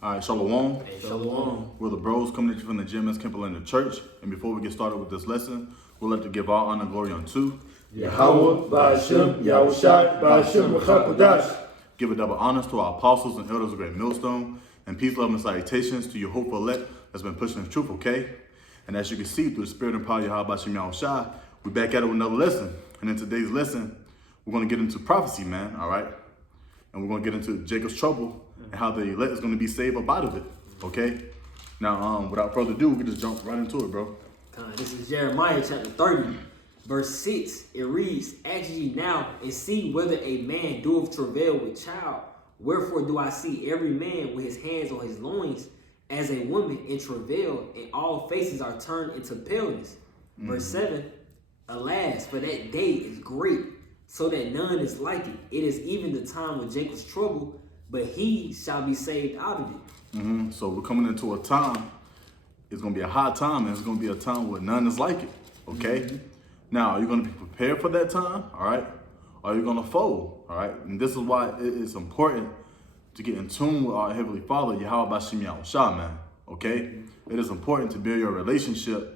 All right, Shalom. Hey, Shalom. We're the bros coming at you from the gym as Kimberly in the church. And before we get started with this lesson, we'll let to give all honor and glory unto Yahweh, Ba'ashem, Yahushai, Ba'ashem, Chakodash. Give a double honors to our apostles and elders of Great Millstone, and peace, love, and salutations to your hopeful elect that's been pushing the truth, okay? And as you can see, through the spirit and power of Yahweh Ba'ashem Yahushai, we're back at it with another lesson. And in today's lesson, we're going to get into prophecy, man, all right? And we're going to get into Jacob's trouble and how the elect is going to be saved up out of it, okay? Now, without further ado, we can just jump right into it, bro. This is Jeremiah chapter 30, verse 6. It reads, "Ask ye now and see whether a man doeth travail with child. Wherefore do I see every man with his hands on his loins as a woman in travail, and all faces are turned into paleness." Verse 7, "Alas, for that day is great, so that none is like it. It is even the time of Jacob's trouble, but he shall be saved out of it." So we're coming into a time, it's going to be a hot time, and it's going to be a time where none is like it, okay? Now, are you going to be prepared for that time, all right? Or are you going to fold, all right? And this is why it is important to get in tune with our Heavenly Father, Yahweh Ba'ashem Yahushai, man, okay? It is important to build your relationship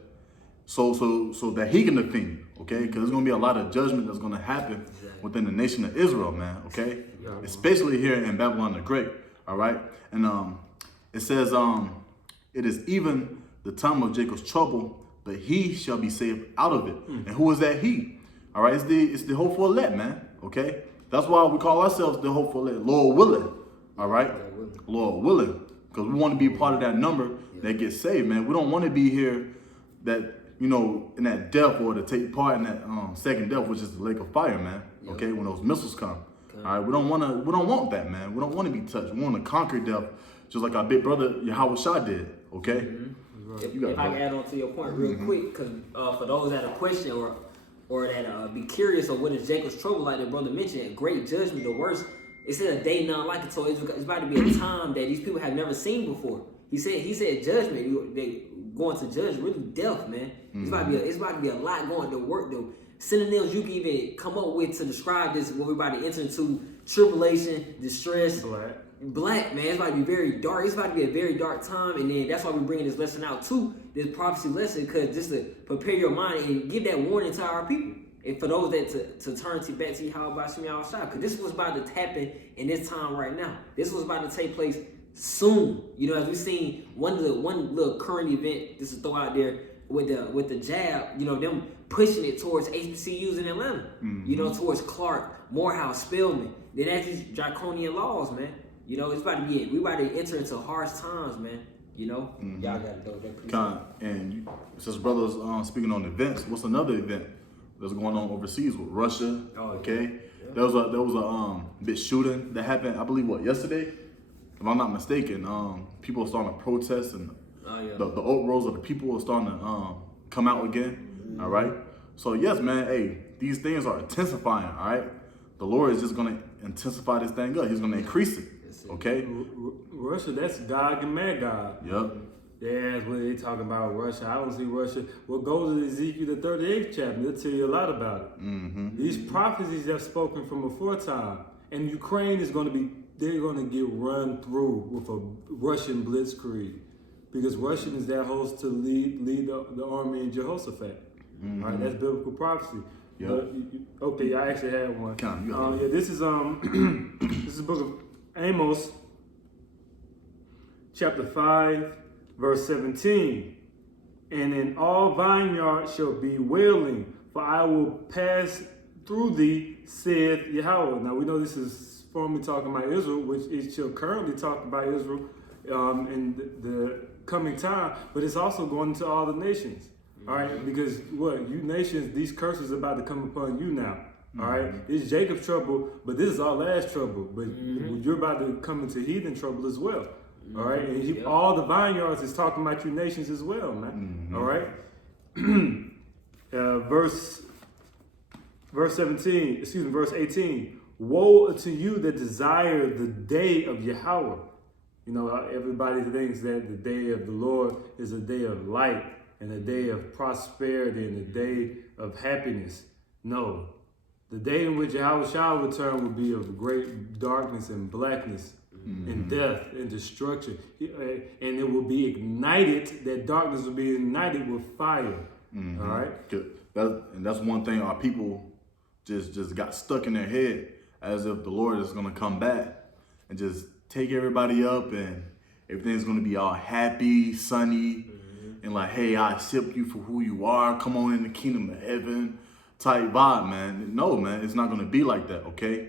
so that he can defend you, okay? Because there's going to be a lot of judgment that's going to happen within the nation of Israel, man, okay? Especially here in Babylon the Great, all right? And it says, it is even the time of Jacob's trouble, but he shall be saved out of it. And who is that he? All right, it's the hopeful elect, man, okay? That's why we call ourselves the hopeful elect, Lord willing, all right? Lord willing, because we want to be part of that number that gets saved, man. We don't want to be here that, you know, in that death or to take part in that second death, which is the lake of fire, man, okay, when those missiles come. All right, we don't want that, man. We don't want to be touched. We want to conquer death just like our big brother Yahweh Shah did, okay? If I can add on to your point real quick, because for those that are question or that be curious of what is Jacob's trouble, like the brother mentioned, great judgment, the worst. It said a day none like it, so it's about to be a time that these people have never seen before. He said judgment. They going to judge really death, man. It's about to be a lot going to work. The synonyms you can even come up with to describe this, what we're about to enter into: tribulation, distress, black, man. It's about to be very dark. It's about to be a very dark time, and then that's why we're bringing this lesson out too, this prophecy lesson, because just to prepare your mind and give that warning to our people, and for those that to turn back to Yahweh Ba'ashem Yahushai, because this was about to happen in this time right now. This was about to take place soon. You know, as we've seen one little current event, just to throw out there with the jab, you know, them pushing it towards HBCUs in Atlanta, you know, towards Clark, Morehouse, Spelman. Then that's these draconian laws, man. You know, it's about to be, we about to enter into harsh times, man. You know, y'all got to know that. And since brothers speaking on events, what's another event that's going on overseas with Russia? Okay, there was a big shooting that happened, I believe, yesterday, if I'm not mistaken. People are starting to protest, and the oak rows of the people are starting to come out again. All right, so yes, man. Hey, these things are intensifying. All right, the Lord is just going to intensify this thing up. He's going to increase it. Okay. Russia, that's Gog and Magog. Yep. Yeah, that's what they talk about Russia. I don't see Russia. What goes in Ezekiel the 38th chapter, they'll tell you a lot about it. These prophecies have spoken from aforetime. And Ukraine is going to be, they're going to get run through with a Russian blitzkrieg. Because Russian is that host to lead the army in Jehoshaphat. Right? That's biblical prophecy. Yep. Okay, I actually had one. This is this is the book of Amos, chapter 5, verse 17. "And in all vineyards shall be wailing, for I will pass through thee, saith Yahweh." Now we know this is formerly talking about Israel, which it shall currently talk about Israel in the coming time, but it's also going to all the nations. All right, because you nations, these curses are about to come upon you now. All right, it's Jacob's trouble, but this is our last trouble. But you're about to come into heathen trouble as well. All right, and all the vineyards is talking about you nations as well, man. All right, verse 17. Excuse me, verse 18. "Woe unto you that desire the day of Yahweh." You know, everybody thinks that the day of the Lord is a day of light and a day of prosperity and a day of happiness. No. The day in which Yahweh shall return will be of great darkness and blackness. and death and destruction. And it will be ignited, that darkness will be ignited with fire. All right? And that's one thing our people just got stuck in their head, as if the Lord is going to come back and just take everybody up and everything's going to be all happy, sunny, and like, hey, I accept you for who you are. Come on in the kingdom of heaven type vibe, man. No, man, it's not going to be like that, okay?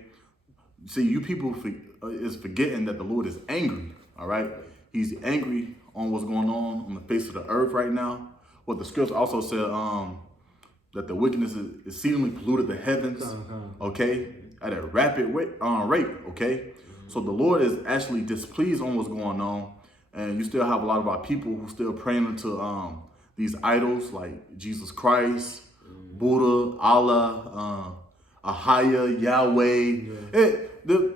See, you people is forgetting that the Lord is angry, all right? He's angry on what's going on the face of the earth right now. What the scripture also said, that the wickedness is exceedingly polluted the heavens, okay, at a rapid rate, okay? So the Lord is actually displeased on what's going on, and you still have a lot of our people who still praying into these idols like Jesus Christ, Buddha, Allah, Ahaya, Yahweh.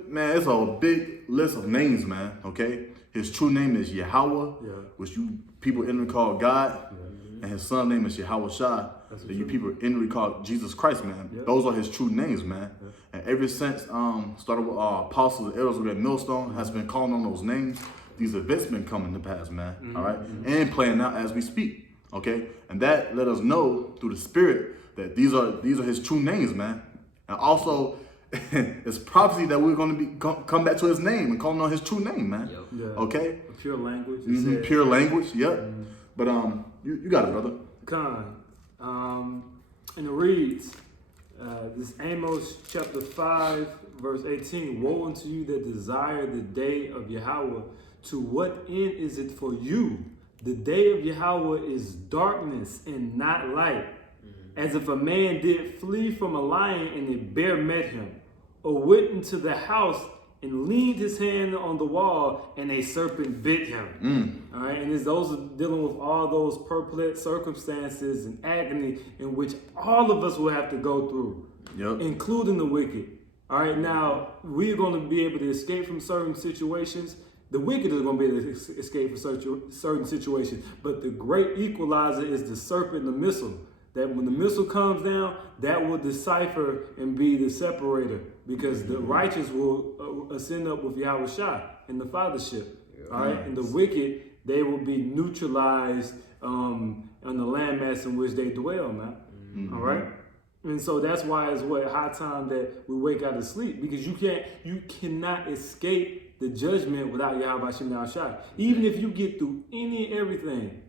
Man, it's a big list of names, man, okay? His true name is Yahweh, which you people inwardly call God, and his son name is Yahweh Shai, that you people inwardly call Jesus Christ, man. Those are his true names, man. And ever since started with apostles and elders at Millstone has been calling on those names, these events been coming to pass, man, all right? And playing out as we speak, okay? And that let us know through the Spirit that these are his true names, man. And also, it's prophecy that we're going to come back to his name and calling on his true name, man. Okay? A pure language. Pure language, But you got it, brother. And it reads, this Amos chapter 5, verse 18, woe unto you that desire the day of Yahweh. To what end is it for you? The day of Yahweh is darkness and not light. As if a man did flee from a lion and a bear met him, or went into the house and leaned his hand on the wall and a serpent bit him. All right, and it's those dealing with all those perplexed circumstances and agony in which all of us will have to go through, including the wicked. All right, now we're going to be able to escape from certain situations. The wicked are going to be able to escape from certain situations, but the great equalizer is the serpent and the missile. That when the missile comes down, that will decipher and be the separator, because the righteous will ascend up with Yahweh Shai in the fathership. All right, and the wicked, they will be neutralized on the landmass in which they dwell, man. All right, and so that's why it's high time that we wake out of sleep, because you cannot escape the judgment without Yahweh Shai. Even if you get through everything.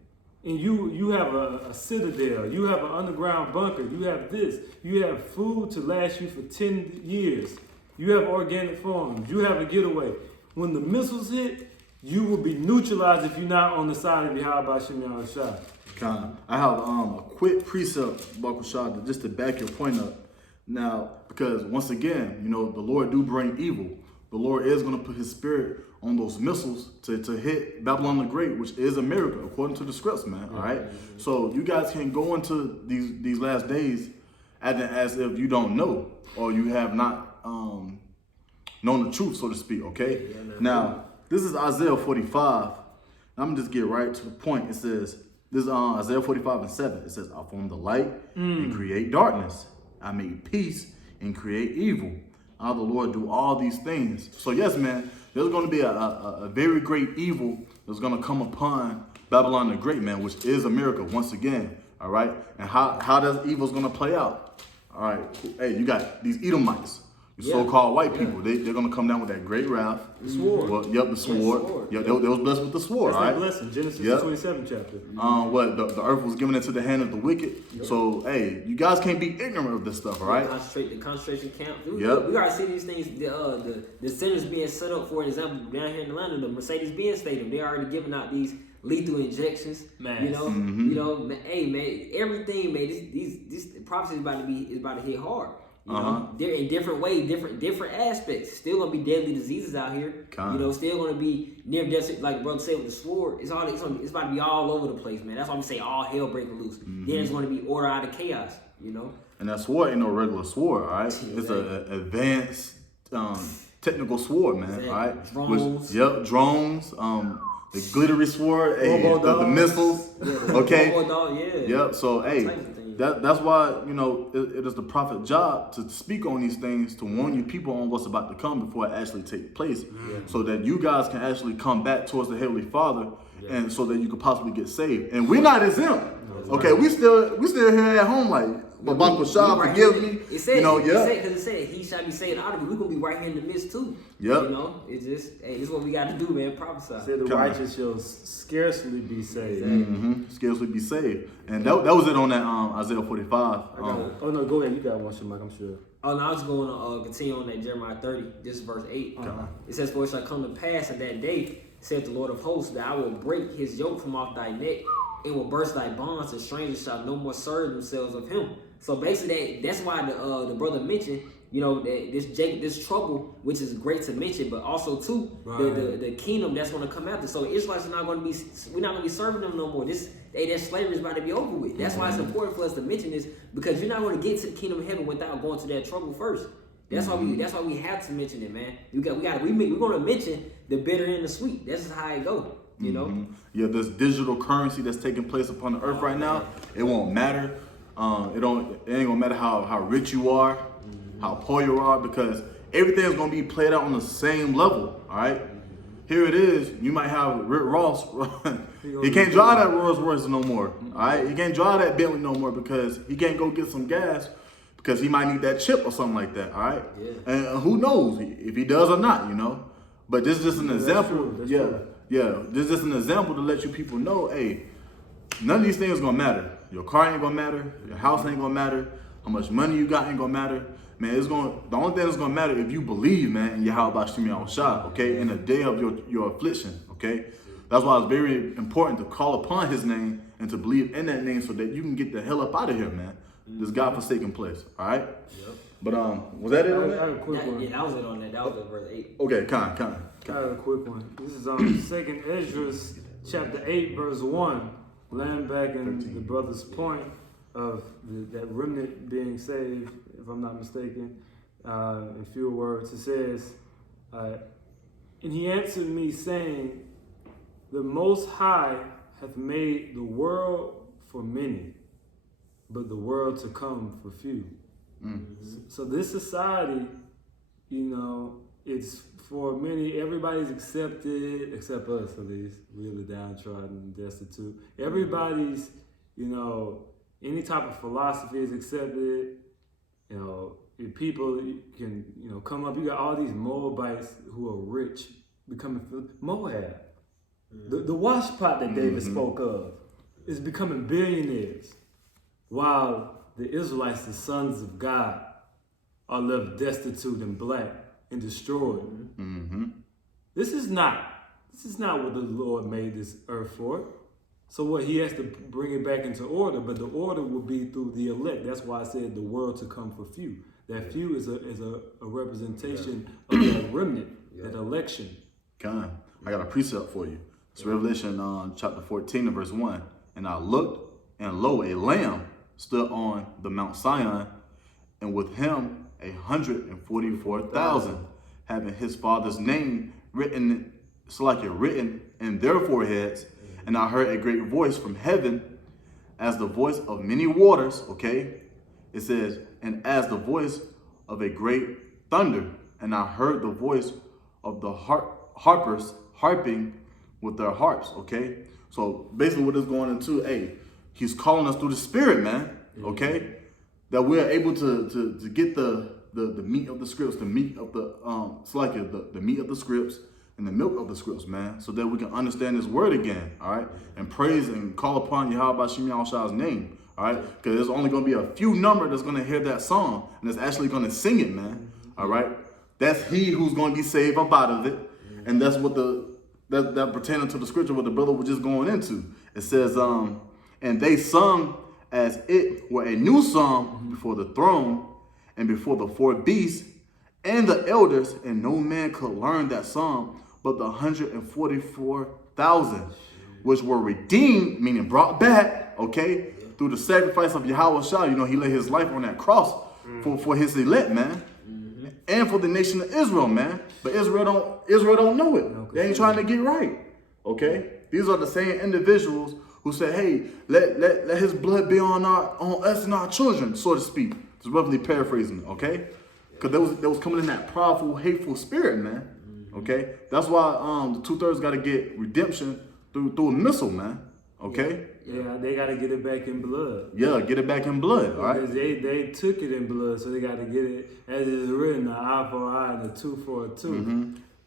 And you have a citadel, you have an underground bunker, you have this, you have food to last you for 10 years, you have organic farms, you have a getaway. When the missiles hit, you will be neutralized if you're not on the side of Yahweh Shai. I have a quick precept, Baruch Shah, just to back your point up. Now, because once again, the Lord do bring evil. The Lord is going to put his spirit on those missiles to hit Babylon the Great, which is America, according to the scripts, man. All right. So you guys can go into these last days as if you don't know, or you have not known the truth, so to speak. Okay. Now this is Isaiah 45. I'm gonna just get right to the point. It says this is Isaiah 45:7. It says, "I form the light and create darkness. I make peace and create evil. I, the Lord, do all these things." So yes, man, there's going to be a very great evil that's going to come upon Babylon the Great, man, which is America once again. All right, and how does evil's going to play out? All right, hey, you got these Edomites, so-called white people. They're going to come down with that great wrath. The sword. Well, the sword. They was blessed with the sword. That's all right, blessing. Genesis 27 chapter. The earth was given into the hand of the wicked. So hey, you guys can't be ignorant of this stuff, all right? The concentration camp. We gotta see these things. The centers being set up, for example, down here in Atlanta, the Mercedes-Benz Stadium. They already giving out these lethal injections. Man. Hey man, everything, man. This prophecy is about to hit hard. They're in different ways, different aspects. Still gonna be deadly diseases out here. Still gonna be near death, like brother said with the sword. It's about to be all over the place, man. That's why we say all hell breaking loose. Then it's gonna be order out of chaos. And that sword ain't no regular sword, all right? Exactly. It's an advanced technical sword, man. Exactly. All right. Drones. Drones. The glittery sword. The missiles. Okay. Yep. So hey. that's why, you know, it is the prophet's job to speak on these things, to warn you people on what's about to come before it actually takes place, so that you guys can actually come back towards the Heavenly Father, and so that you could possibly get saved. And we're not exempt. Okay, we still here at home like, but Baruch Shah, forgive me. It said, you know, because it said he shall be saved out of it. We're gonna be right here in the midst too. Yep. You know, it's just, hey, this is what we got to do, man. Prophesy. Said the righteous shall scarcely be saved. Scarcely be saved. And that was it on that Isaiah 45. Oh no, go ahead. You got one, Shemike, I'm sure. Oh, no, I was going to continue on that Jeremiah 30. This is verse 8. It says, "For it shall come to pass in that day, saith the Lord of hosts, that I will break his yoke from off thy neck, and will burst thy bonds, and strangers shall no more serve themselves of him." So basically, that's why the brother mentioned, you know, that this trouble, which is great to mention, but also too the kingdom that's going to come after. So the Israelites are not going to be, we're not going to be serving them no more. That slavery is about to be over with. That's why it's important for us to mention this, because you're not going to get to the kingdom of heaven without going to that trouble first. That's why we have to mention it, man. We're going to mention the bitter and the sweet. That's just how it go. You know. Yeah, this digital currency that's taking place upon the earth right now, it won't matter. It ain't gonna matter how rich you are, how poor you are, because everything's gonna be played out on the same level. All right. Here it is. You might have Rick Ross. He can't drive that Rolls Royce no more. All right. He can't drive that Bentley no more because he can't go get some gas because he might need that chip or something like that. All right. Yeah. And who knows if he does or not, you know. But this is just an example. That's true. Yeah. This is just an example to let you people know, hey, none of these things gonna matter. Your car ain't gonna matter. Your house ain't gonna matter. How much money you got ain't gonna matter. Man, the only thing that's gonna matter if you believe, man, in Yahweh Shem Yahushua, okay, in the day of your affliction, okay? That's why it's very important to call upon his name and to believe in that name so that you can get the hell up out of here, man. This God-forsaken place, all right? Yep. But was that it on I had a that? quick one. Yeah, that was it on that. That was at verse 8. Okay, kind. I had a quick one. This is 2nd Esdras chapter 8, verse 1. Laying back in the brother's point of that remnant being saved, if I'm not mistaken, in few words, it says, "And he answered me, saying, The Most High hath made the world for many, but the world to come for few." So this society, you know, it's for many. Everybody's accepted, except us at least. We're the downtrodden and destitute. Everybody's, you know, any type of philosophy is accepted. You know, if people can, you know, come up. You got all these Moabites who are rich becoming Moab. The wash pot that David spoke of is becoming billionaires, while the Israelites, the sons of God, are left destitute and black and destroyed. This is not what the Lord made this earth for. So what, he has to bring it back into order, but the order will be through the elect. That's why I said the world to come for few. That few is a representation of that remnant, that election. Kind. I got a precept for you. It's Revelation chapter 14 and verse 1. "And I looked, and lo, a lamb stood on the Mount Sion, and with him 144,000, having his father's name written in their foreheads. And I heard a great voice from heaven, as the voice of many waters." Okay, it says, "And as the voice of a great thunder. And I heard the voice of the harpers harping with their harps." Okay, so basically what it's going into, hey, he's calling us through the Spirit, man. Okay, that we're able to get the meat of the scripts, the meat of the meat of the scripts and the milk of the scripts, man, so that we can understand this word again, all right, and praise and call upon Yahweh Shem Yahushua's name, all right, because there's only going to be a few number that's going to hear that song and that's actually going to sing it, man, all right. That's he who's going to be saved up out of it, and that's what that pertaining to the scripture what the brother was just going into. It says, "And they sung as it were a new song before the throne and before the four beasts and the elders, and no man could learn that song but the 144,000, which were redeemed," meaning brought back, okay, through the sacrifice of Yahweh Shah. You know, he laid his life on that cross for his elect, man, and for the nation of Israel, man. But Israel don't know it. They ain't trying to get right, okay? These are the same individuals who said, hey, let his blood be on us and our children, so to speak. Just roughly paraphrasing, okay? Because they was coming in that powerful, hateful spirit, man. Okay? That's why the 2/3 got to get redemption through a missile, man. Okay? Yeah, they got to get it back in blood. Yeah, get it back in blood, all right? Because they took it in blood, so they got to get it, as it is written, an eye for an eye and a tooth for a tooth.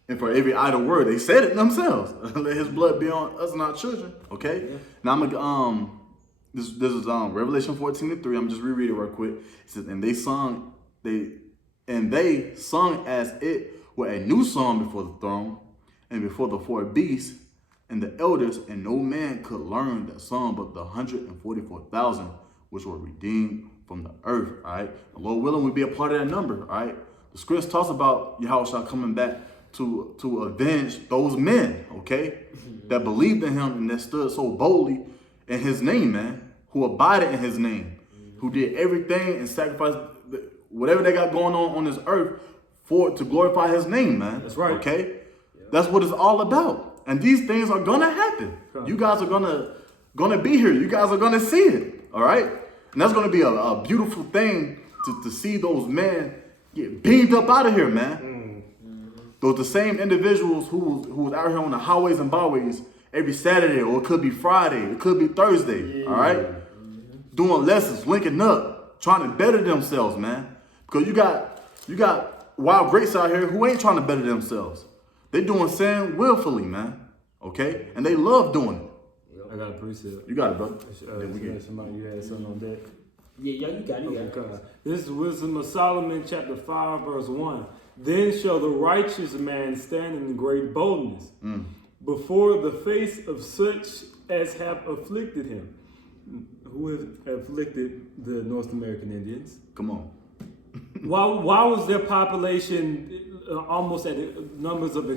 And for every idle word, they said it themselves. Let his blood be on us and our children. Okay? Yeah. Now I'm gonna this is Revelation 14:3. I'm just reread it real quick. It says, and they sung as it were a new song before the throne and before the four beasts and the elders, and no man could learn that song but the 144,000 which were redeemed from the earth. All right. And Lord willing, we be a part of that number. All right. The scripture talks about Yahushua coming back to avenge those men, okay, that believed in him and that stood so boldly in his name, man, who abided in his name, who did everything and sacrificed whatever they got going on this earth to glorify his name, man. That's right. Okay? Yeah. That's what it's all about. And these things are gonna happen. Huh. You guys are gonna be here. You guys are gonna see it. All right? And that's gonna be a beautiful thing to see those men get beamed up out of here, man. Those the same individuals who was out here on the highways and byways every Saturday, or it could be Friday, it could be Thursday, all right? Doing lessons, linking up, trying to better themselves, man. Because you got wild greats out here who ain't trying to better themselves. They doing sin willfully, man, okay? And they love doing it. I got a precept. You got it, brother. Somebody, you had something on that? Yeah, you got it. This is Wisdom of Solomon, chapter 5, verse 1. Then shall the righteous man stand in great boldness before the face of such as have afflicted him. Who has afflicted the North American Indians? Come on. Why was their population almost at numbers of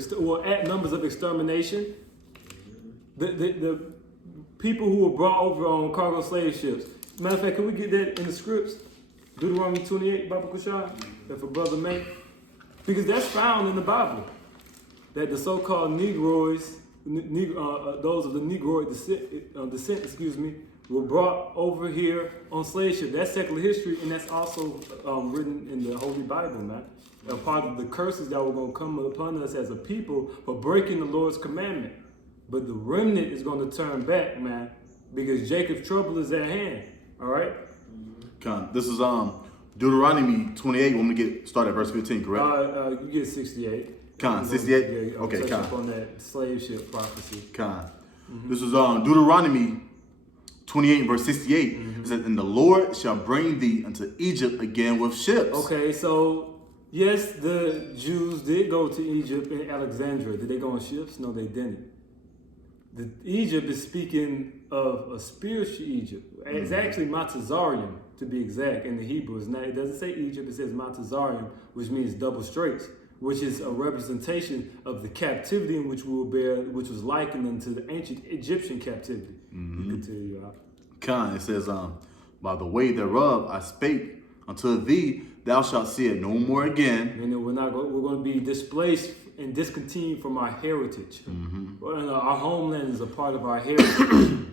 extermination? The people who were brought over on cargo slave ships. Matter of fact, can we get that in the scripts? Deuteronomy 28, Baba Kushai, that for Brother May. Because that's found in the Bible, that the so-called Negroids, those of the Negroid descent, were brought over here on slave ship. That's secular history, and that's also written in the Holy Bible, man. A part of the curses that were going to come upon us as a people for breaking the Lord's commandment. But the remnant is going to turn back, man, because Jacob's trouble is at hand. All right? This is Deuteronomy 28. Want me to get started at verse 15, correct? You get 68. 68? Yeah, okay, touch up on that slave ship prophecy. This is Deuteronomy 28, verse 68. It says, and the Lord shall bring thee unto Egypt again with ships. Okay, so yes, the Jews did go to Egypt in Alexandria. Did they go on ships? No, they didn't. Egypt is speaking of a spiritual Egypt. It's actually Matazarium, to be exact, in the Hebrew. It doesn't say Egypt, it says Matazarium, which means double straits, which is a representation of the captivity in which we will bear, which was likened unto the ancient Egyptian captivity. Continue out. It says, by the way thereof I spake unto thee, thou shalt see it no more again. And we're going to be displaced and discontinued from our heritage. Our homeland is a part of our heritage.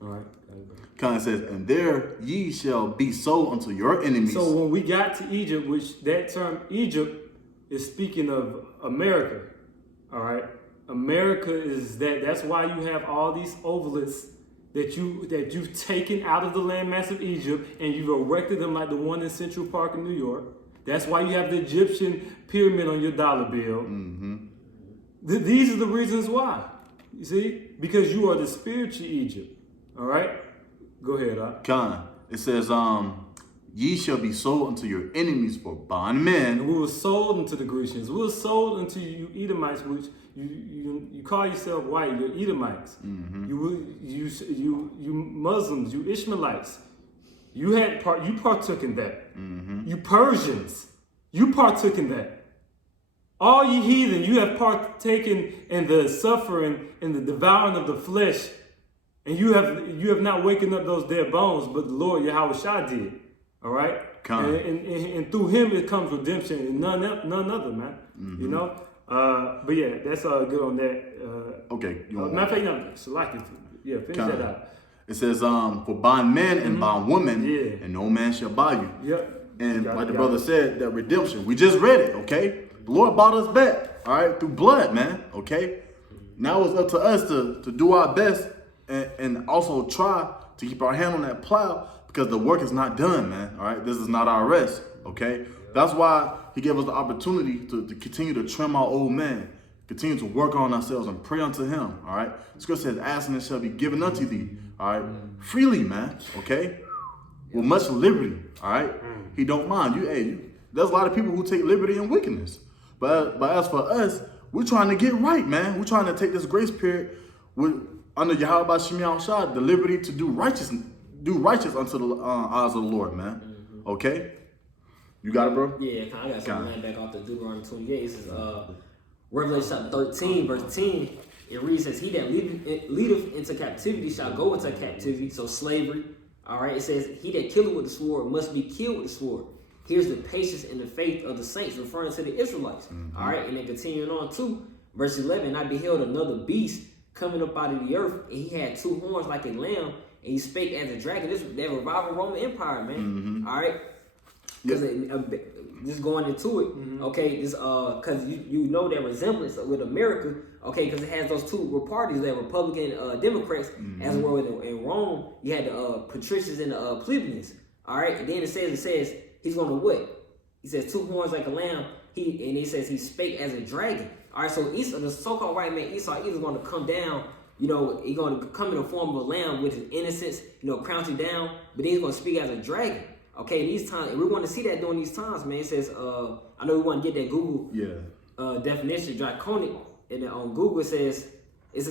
All right. It says, and there ye shall be sold unto your enemies. So when we got to Egypt, which that term Egypt is speaking of America. All right. America is that's why you have all these obelisks that you've taken out of the landmass of Egypt and you've erected them like the one in Central Park in New York. That's why you have the Egyptian pyramid on your dollar bill. These are the reasons why. You see? Because you are the spiritual Egypt. All right? Go ahead. It says, ye shall be sold unto your enemies for bondmen. And we were sold into the Grecians. We were sold into you Edomites, which you call yourself white. You're Edomites. You Muslims. You Ishmaelites. You partook in that. You Persians. You partook in that. All ye heathen, you have partaken in the suffering and the devouring of the flesh. And you have not wakened up those dead bones, but the Lord Yahushua did. All right? And through him it comes redemption and none other, man. You know? But yeah, that's good on that. Okay. Matter of fact, Yeah, finish Kinda. that out. It says, for bondmen and bondwomen, Yeah. and no man shall buy you. Yep. And Got like it, the got brother it. said, that redemption. We just read it, okay? The Lord bought us back, all right, through blood, man, okay? Now it's up to us to do our best and also try to keep our hand on that plow because the work is not done, man, all right? This is not our rest, okay? That's why he gave us the opportunity to continue to trim our old man, continue to work on ourselves and pray unto him, all right? Scripture says, ask and it shall be given unto thee, all right? Freely, man, okay? With much liberty, all right? He don't mind. There's a lot of people who take liberty in wickedness. But as for us, we're trying to get right, man. We're trying to take this grace period under Yahweh Shemi Shah, the liberty to do righteous unto the eyes of the Lord, man. Okay? You got it, bro? Yeah, I got some land back off the Deuteronomy 28. This is Revelation chapter 13, verse 10. It reads, says, he that leadeth into captivity shall go into captivity, so slavery. All right, it says, he that killeth with the sword must be killed with the sword. Here's the patience and the faith of the saints, referring to the Israelites. All right, and then continuing on to verse 11, I beheld another beast coming up out of the earth, and he had two horns like a lamb, and he spake as a dragon. This that revival Roman Empire, man. All right, because just going into it, okay, this because you know that resemblance with America, okay, because it has those two parties, that Republican Democrats, as well as in Rome, you had the patricians and the plebeians. All right, and then it says he's gonna what? He says two horns like a lamb. He says he spake as a dragon. All right, so Esau, the so-called white man Esau, either going to come down, you know, he's going to come in the form of a lamb with his innocence, you know, crouching down, but then he's going to speak as a dragon. Okay, these times, and we're going to see that during these times, man. It says, I know we want to get that Google definition, draconic, and on Google it says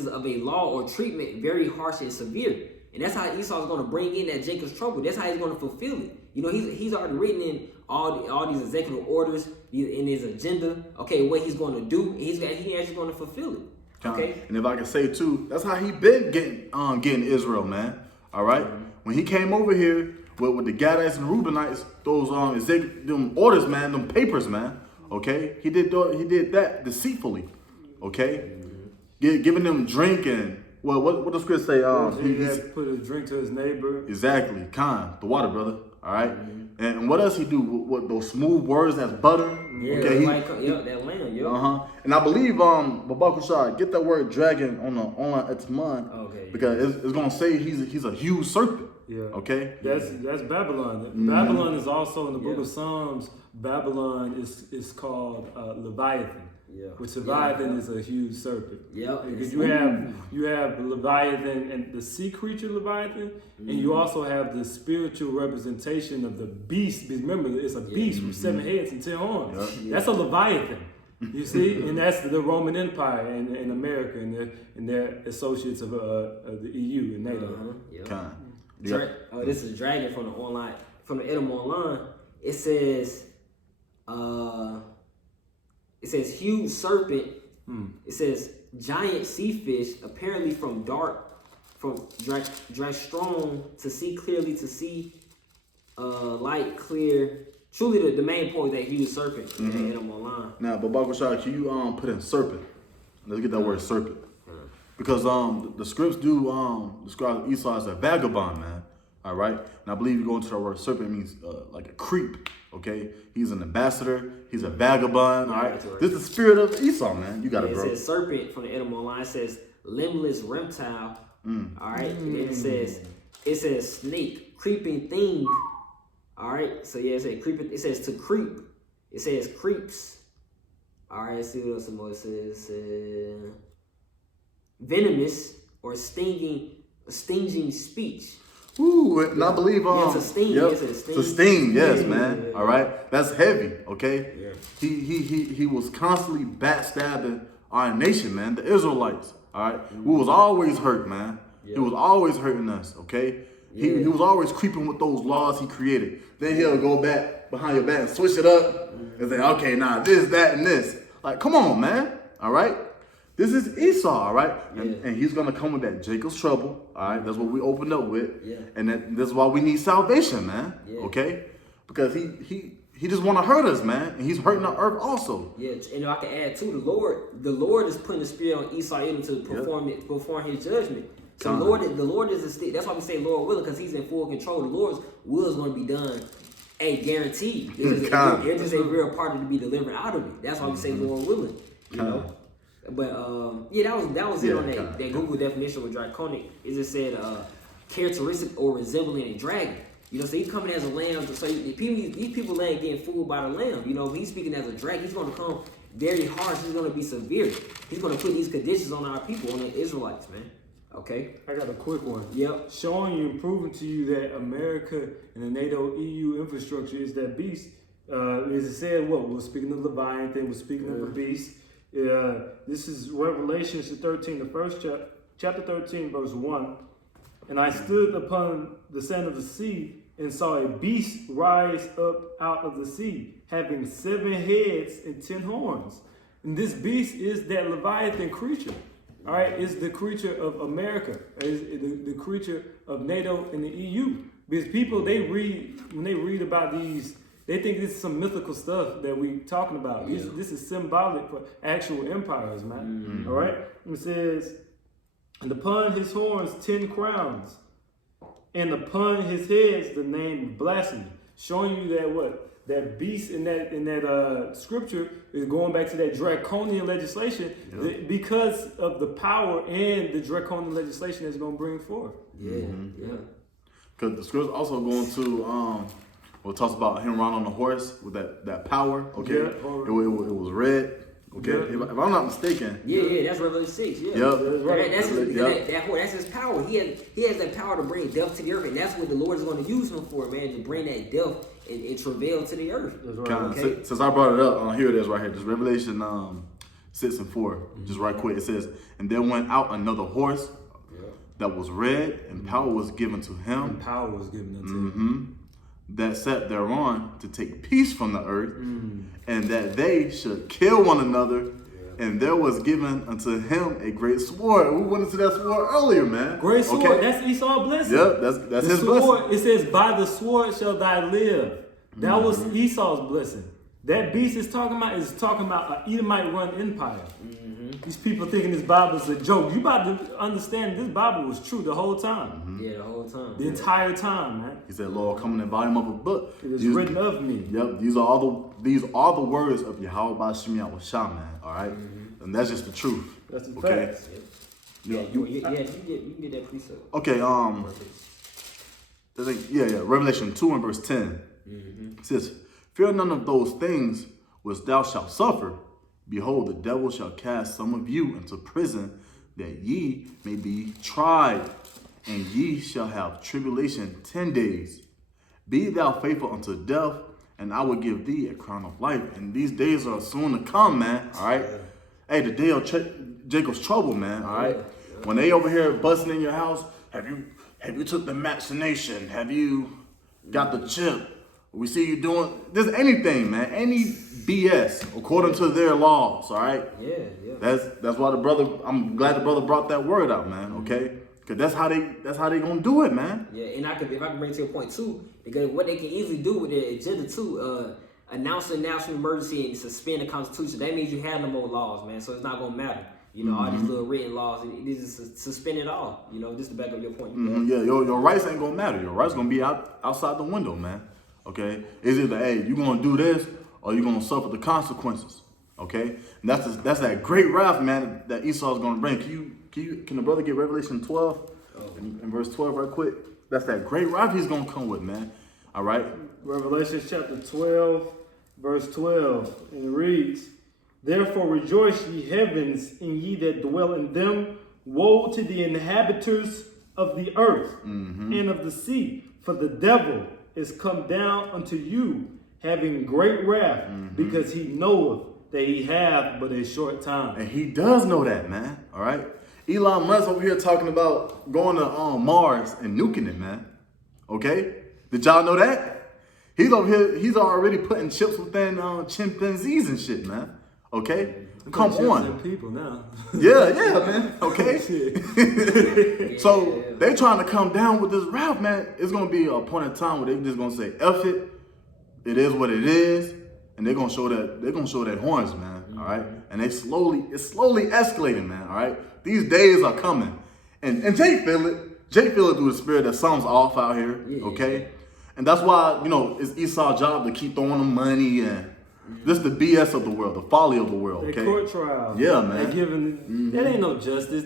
of a law or treatment very harsh and severe. And that's how Esau is going to bring in that Jacob's trouble. That's how he's going to fulfill it. You know, he's already written in all these executive orders in his agenda. Okay, what he's going to do, and he actually going to fulfill it. Okay. And if I can say too, that's how he been getting Israel, man. All right. When he came over here with the Gadites and Reubenites, those them orders, man, them papers, man. Okay, he did that deceitfully. Okay, giving them drink and. Well, what does Chris say? He had put a drink to his neighbor. Exactly, the water, brother. All right, and what else he do? What those smooth words that's butter? Yeah, okay, that lamb, And I believe Babak Shah, get that word dragon on the online Etman. Okay. Because it's gonna say he's a huge serpent. Yeah. Okay. That's Babylon. Babylon is also in the book of Psalms. Babylon is called Leviathan. Yeah. Which Leviathan is a huge serpent. Yeah. Because you have Leviathan and the sea creature Leviathan, and you also have the spiritual representation of the beast. Remember, it's a beast with 7 heads and 10 horns. Yeah. That's a Leviathan. You see, and that's the Roman Empire in America and their associates of the EU and NATO. This is Dragon from the Edom Online. It says. It says huge serpent. It says giant sea fish, apparently from drag strong to see clearly, to see light clear. Truly, the main point is that huge serpent. In them online. Now, Babak Shah, can you put in serpent? Let's get that word serpent, because the scripts do describe Esau as a vagabond, man. All right, and I believe you go into that word serpent, it means like a creep. Okay, he's an ambassador. He's a vagabond. All right, this is the spirit of Esau, man. You got it, bro. It says serpent from the Edom Online. It says limbless reptile. All right, and then it says snake, creeping thing. All right, so yeah, it says creeping. It says to creep. It says creeps. All right, let's see what else more it says. Venomous or stinging speech. Ooh, and I believe it's a sting. Yep. It's a sting, yes, man. Yeah. All right, that's heavy. Okay, he was constantly backstabbing our nation, man. The Israelites. All right, we was always hurt, man. He was always hurting us. Okay, he was always creeping with those laws he created. Then he'll go back behind your back and switch it up and say, okay, this, that, and this. Like, come on, man. All right. This is Esau, all right? And he's going to come with that Jacob's trouble, all right? That's what we opened up with. Yeah. And that's why we need salvation, man, okay? Because he just want to hurt us, man. And he's hurting the earth also. Yeah, and I can add, too, the Lord is putting the spirit on Esau to perform his judgment. So the Lord is a stick. That's why we say Lord willing, because He's in full control. The Lord's will is going to be done. Guaranteed. It's just a real part to be delivered out of it. That's why we say Lord willing. You know. But that was it on that Google definition with draconic. It just said characteristic or resembling a dragon. You know, so he's coming as a lamb. So these people ain't getting fooled by the lamb. You know, he's speaking as a dragon. He's going to come very harsh. He's going to be severe. He's going to put these conditions on our people, on the Israelites, man. Okay. I got a quick one. Yep. Showing you and proving to you that America and the NATO EU infrastructure is that beast. As it said, we're speaking of Leviathan, we're speaking of the beast. This is Revelation 13, the first chapter 13, verse 1. And I stood upon the sand of the sea and saw a beast rise up out of the sea, having 7 heads and 10 horns. And this beast is that Leviathan creature. All right, it's the creature of America. It's the creature of NATO and the EU. Because people, when they read about these, they think this is some mythical stuff that we talking about. Yeah. This is symbolic for actual empires, man. Mm-hmm. All right? It says, and upon his horns 10 crowns, and upon his heads the name of blasphemy. Showing you that that beast in that scripture is going back to that draconian legislation because of the power and the draconian legislation that's going to bring forth. Yeah. Because the scripture also going to it talks about him riding on the horse with that power. Okay, it was red. Okay, if I'm not mistaken. Yeah, that's Revelation 6. Yeah, yep. That's his power. He has that power to bring death to the earth, and that's what the Lord is going to use him for, man, to bring that death and travail to the earth. That's right. Okay. Since I brought it up, here it is right here. Just Revelation 6 and 4. Just right quick. It says, and there went out another horse that was red, and power was given to him. And power was given unto him. That sat thereon to take peace from the earth, and that they should kill one another. And there was given unto him a great sword. We went into that sword earlier, man. Great sword. Okay. That's Esau's blessing. Yep, that's his sword, blessing. It says, by the sword shall thy live. That was Esau's blessing. That beast is talking about an Edomite run empire. These people thinking this Bible is a joke. You about to understand this Bible was true the whole time. Yeah, the whole time. The entire time, man. He said, Lord, come in the volume of a book. It is written of me. Yep, these are all the words of Yahweh Ba'Shem Yahushua, man. All right? And that's just the truth. That's the facts. Yep. You can get that precept. Okay, Revelation 2 and verse 10. It says, fear none of those things which thou shalt suffer. Behold, the devil shall cast some of you into prison, that ye may be tried, and ye shall have tribulation 10 days. Be thou faithful unto death, and I will give thee a crown of life. And these days are soon to come, man. All right. Hey, the day of Jacob's trouble, man. All right. When they over here busting in your house, have you took the vaccination? Have you got the chip? We see you doing this anything, man. Any BS according to their laws. All right. Yeah. That's why I'm glad the brother brought that word out, man. Okay. Cause that's how they gonna do it, man. Yeah, and if I can bring to your point too, because what they can easily do with their agenda too, announce a national emergency and suspend the Constitution. That means you have no more laws, man. So it's not gonna matter. You know, all these little written laws, it just suspend it all. You know, just to back up your point. Yeah, your rights ain't gonna matter. Your rights gonna be outside the window, man. Okay, it's either hey, you gonna do this or you gonna suffer the consequences. Okay, and that's that great wrath, man, that Esau is gonna bring. Can the brother get Revelation 12 and verse 12 right quick? That's that great wrath he's gonna come with, man. All right. Revelation chapter 12, verse 12, and it reads, therefore rejoice, ye heavens, and ye that dwell in them. Woe to the inhabitants of the earth and of the sea, for the devil is come down unto you, having great wrath, because he knoweth that he hath but a short time. And he does know that, man. All right. Elon Musk over here talking about going to Mars and nuking it, man. Okay? Did y'all know that? He's over here, he's already putting chips within chimpanzees and shit, man. Okay? Come on. People now. Yeah, man. Okay? So they trying to come down with this rap, man. It's gonna be a point in time where they just gonna say, F it. It is what it is. And they're gonna show that horns, man. All right. And it's slowly escalating, man. All right. These days are coming. And Jay feel it. Jay feel it through the spirit that something's off out here. Yeah. Okay. And that's why, it's Esau's job to keep throwing them money and just the BS of the world, the folly of the world. They Okay. court trials. Yeah, man. They giving that ain't no justice.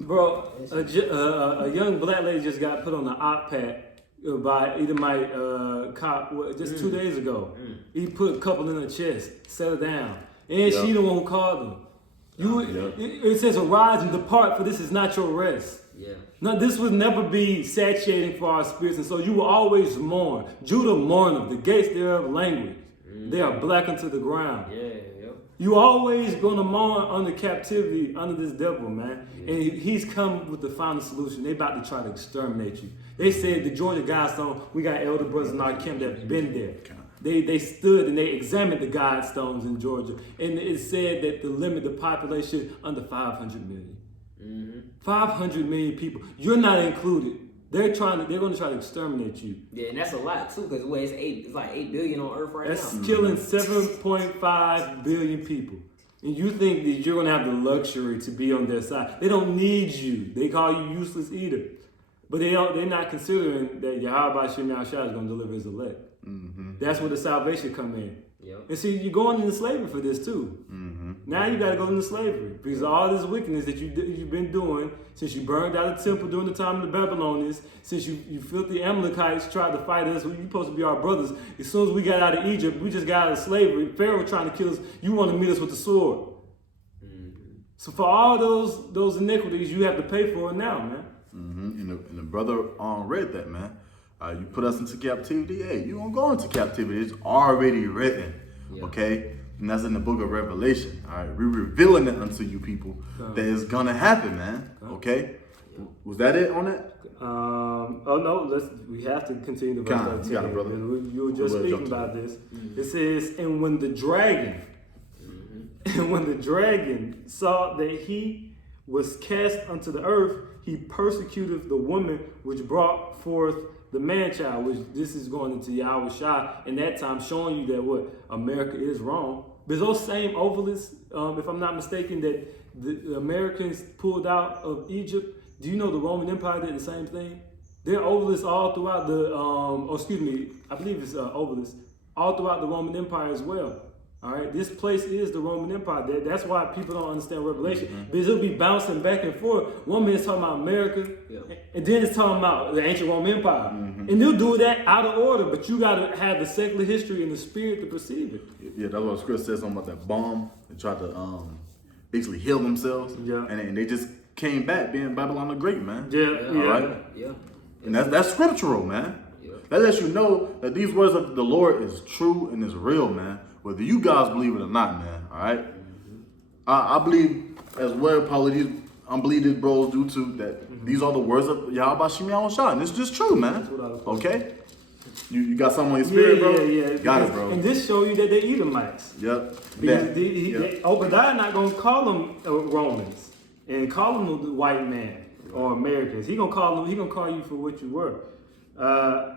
Bro, a young black lady just got put on the op pad by Edomite cop just 2 days ago. He put a couple in her chest, set her down, and she the one who called them. It says arise and depart, for this is not your rest. Yeah. No, this would never be satiating for our spirits, and so you will always mourn. Judah mourneth, the gates thereof language. They are black unto the ground. Yeah. You always gonna mourn under captivity, under this devil, man. And he's come with the final solution. They about to try to exterminate you. They said the Georgia Guidestone, we got elder brothers in our camp that have been there. They stood and they examined the Guidestones in Georgia, and it said that the limit, the population under 500 million. 500 million people. You're not included. They're going to try to exterminate you. Yeah, and that's a lot too, because it's like 8 billion on Earth right That's now. killing 7.5 billion people. And you think that you're going to have the luxury to be on their side. They don't need you. They call you useless eater. But they're not considering that Yahweh Shem Yahushua is going to deliver his elect. That's where the salvation come in. Yep. And see, you're going into slavery for this too. Now you got to go into slavery because of all this wickedness that you've been doing since you burned out the temple during the time of the Babylonians, since you filthy Amalekites tried to fight us. You're supposed to be our brothers. As soon as we got out of Egypt, we just got out of slavery. Pharaoh trying to kill us. You want to meet us with the sword. So for all those iniquities, you have to pay for it now, man. And the brother read that, man. You put us into captivity. Hey, you gonna go into captivity. It's already written. Yeah. Okay? And that's in the book of Revelation. All right. We're revealing it unto you people that it's gonna happen, man. Okay? Was that it on that? We have to continue the verse 13. You got it, brother. You were just speaking about this. It says, and when the dragon saw that he was cast unto the earth, he persecuted the woman which brought forth the man-child, which this is going into Yahweh Shai, and that time showing you that what America is wrong. But those same ovalists, if I'm not mistaken, that the Americans pulled out of Egypt, do you know the Roman Empire did the same thing? There are ovalists all throughout I believe it's ovalists, all throughout the Roman Empire as well. All right, this place is the Roman Empire. That's why people don't understand Revelation, because it'll be bouncing back and forth. One minute's talking about America, and then it's talking about the ancient Roman Empire. And they'll do that out of order, but you got to have the secular history and the spirit to perceive it. Yeah, that's what the scripture says something about that bomb. They tried to basically heal themselves. Yeah. And they just came back being Babylon the Great, man. Yeah. All right? Yeah. And that's scriptural, man. Yeah. That lets you know that these words of the Lord is true and is real, man. Whether you guys believe it or not, man. All right. I believe as well. Probably these unbelieving bros do too. That these are the words of Yahweh Shem Yahushua, and it's just true, man. Okay. You got something on your spirit, bro? Yeah. Got it, bro. And this show you that they're Edomites. Yep. Because Obadiah not gonna call them Romans and call them the white man or Americans. He gonna call you for what you were. I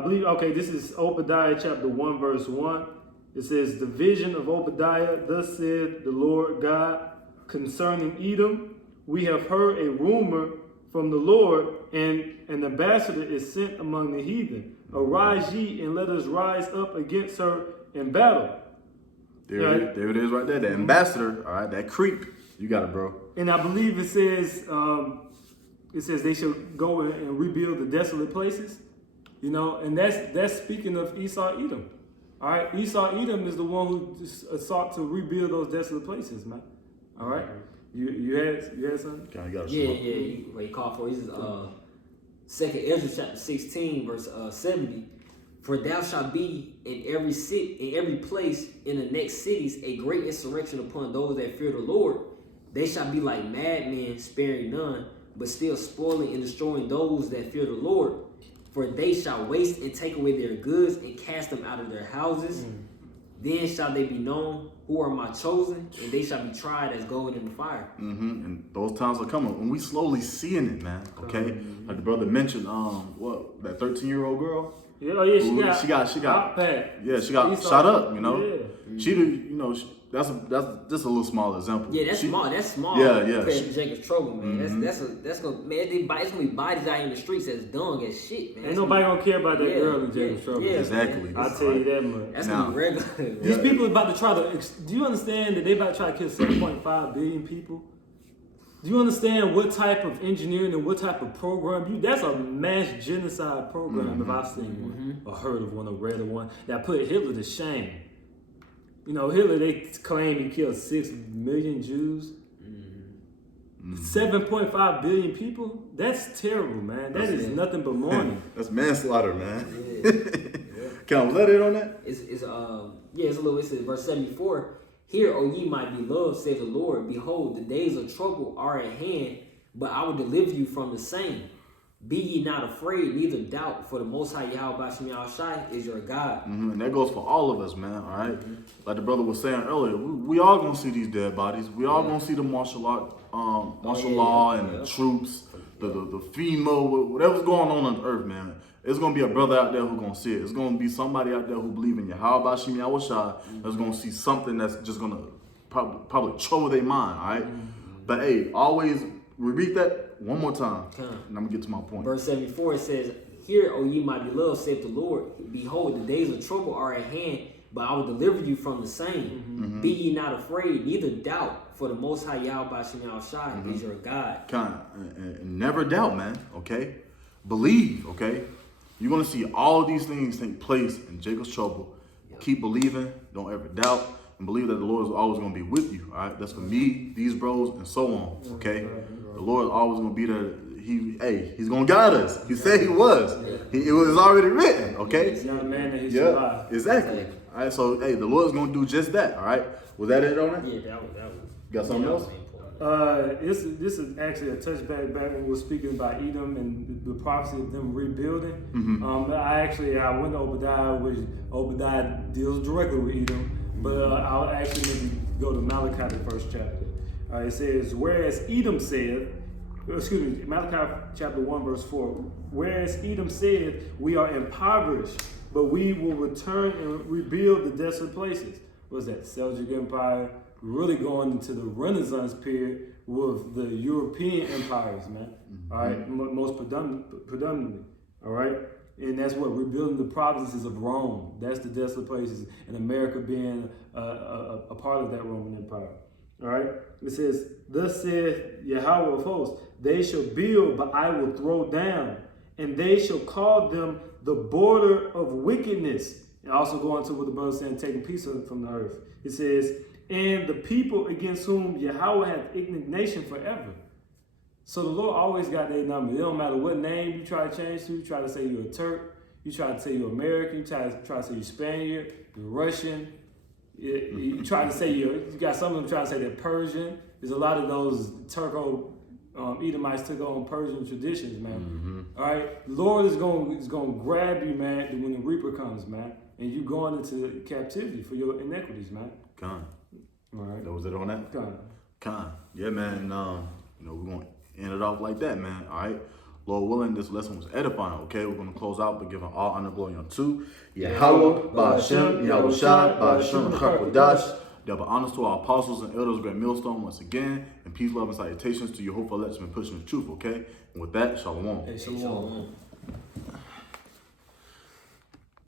believe. Okay, this is Obadiah chapter 1 verse 1. It says, the vision of Obadiah, thus said the Lord God, concerning Edom, we have heard a rumor from the Lord, and an ambassador is sent among the heathen. Arise ye, and let us rise up against her in battle. There it is right there. The ambassador, all right, that creep. You got it, bro. And I believe it says they shall go and rebuild the desolate places. And that's speaking of Esau Edom. All right, Esau Edom is the one who sought to rebuild those desolate places, man. All right, you had something? He called for. This is 2nd Ezra chapter 16 verse 70. For thou shalt be in every city, in every place in the next cities, a great insurrection upon those that fear the Lord. They shall be like madmen, sparing none, but still spoiling and destroying those that fear the Lord. For they shall waste and take away their goods and cast them out of their houses. Then shall they be known who are my chosen, and they shall be tried as gold in the fire. And those times are coming. And we slowly seeing it, man. Okay? Like the brother mentioned, that 13-year-old girl. Yeah, oh yeah, Who- she got yeah, she He got saw- shot up, you know. Yeah. She did, you know, that's just a little small example. Yeah, that's She- small. That's small. Yeah, yeah. Compared to Jacob's Trouble, man. That's gonna man. It's gonna be bodies out in the streets that's dung as shit, man. Ain't nobody gonna care about that girl in Jacob's Trouble. Yeah, Exactly. man. I'll tell you that much. That's Now- gonna be regular. These people about to try to. Do you understand that they about to try to kill 7.5 billion people? Do you understand what type of engineering and what type of program? That's a mass genocide program if I've seen one or heard of one or read of one that put Hitler to shame. You know, Hitler, they claim he killed 6 million Jews. 7.5 billion people? That's terrible, man. That is nothing but mourning. That's manslaughter, man. Yeah. Can was that it on that? It's it's a little. It says verse 74. Hear, O ye my beloved, saith the Lord. Behold, the days of trouble are at hand, but I will deliver you from the same. Be ye not afraid, neither doubt, for the Most High Yahweh Bashem Yahushai is your God. And that goes for all of us, man. All right, like the brother was saying earlier, we all gonna see these dead bodies. We all gonna see the martial law and the troops, the FEMA, whatever's going on earth, man. It's gonna be a brother out there who's gonna see it. It's gonna be somebody out there who believe in Yahweh Bashem Yahushai that's gonna see something that's just gonna probably trouble their mind. All right, but hey, always repeat that one more time, and I'm gonna get to my point. Verse 74, it says, Hear, O ye my beloved, saith the Lord. Behold, the days of trouble are at hand, but I will deliver you from the same. Be ye not afraid, neither doubt, for the Most High Yahweh Bashem Yahushai is your God. And never doubt, man. Okay, believe. Okay, you're gonna see all these things take place in Jacob's Trouble. Keep believing. Don't ever doubt. And believe that the Lord is always going to be with you. All right, that's for me, these bros, and so on. Okay, the Lord is always going to be there. He's going to guide us. He said he was. It was already written. Okay. This young man that he Yeah, survived. exactly. All right, so hey, the Lord is going to do just that. All right, was that it on it? Yeah, that was. Got something else? This is actually a touchback back when we were speaking about Edom and the prophecy of them rebuilding. I went to Obadiah, which Obadiah deals directly with Edom, but I'll actually maybe go to Malachi, the first chapter. It says, whereas Edom said, Malachi chapter 1 verse 4, whereas Edom said, we are impoverished, but we will return and rebuild the desolate places. What's that? Seljuk Empire. Really going into the Renaissance period with the European empires, man. All right, most predominantly. All right, and that's what rebuilding the provinces of Rome. That's the desolate places, and America being a part of that Roman Empire. All right, it says, "Thus saith Yahweh of hosts: They shall build, but I will throw down, and they shall call them the border of wickedness." And also going to what the brother saying, taking peace from the earth. It says, and the people against whom Yahweh hath indignation forever. So the Lord always got their number. It don't matter what name you try to change to. You try to say you're a Turk. You try to say you're American. You try to say you're Spaniard. You're Russian. You try to say you got some of them trying to say they're Persian. There's a lot of those Edomites took on Persian traditions, man. All right, the Lord is going to grab you, man, when the Reaper comes, man, and you going into captivity for your iniquities, man. Con. All right. That was it on that? Con. Yeah, man. We're going to end it off like that, man. All right. Lord willing, this lesson was edifying. Okay, we're going to close out by giving all honor, glory unto Yahweh, Ba'ashem, Yahushai, Ba'ashem, Chakwadash. Double honors to our apostles and elders, Great Millstone, once again. And peace, love, and salutations to your hopeful elects and pushing the truth, okay? And with that, shalom. Hey, shalom.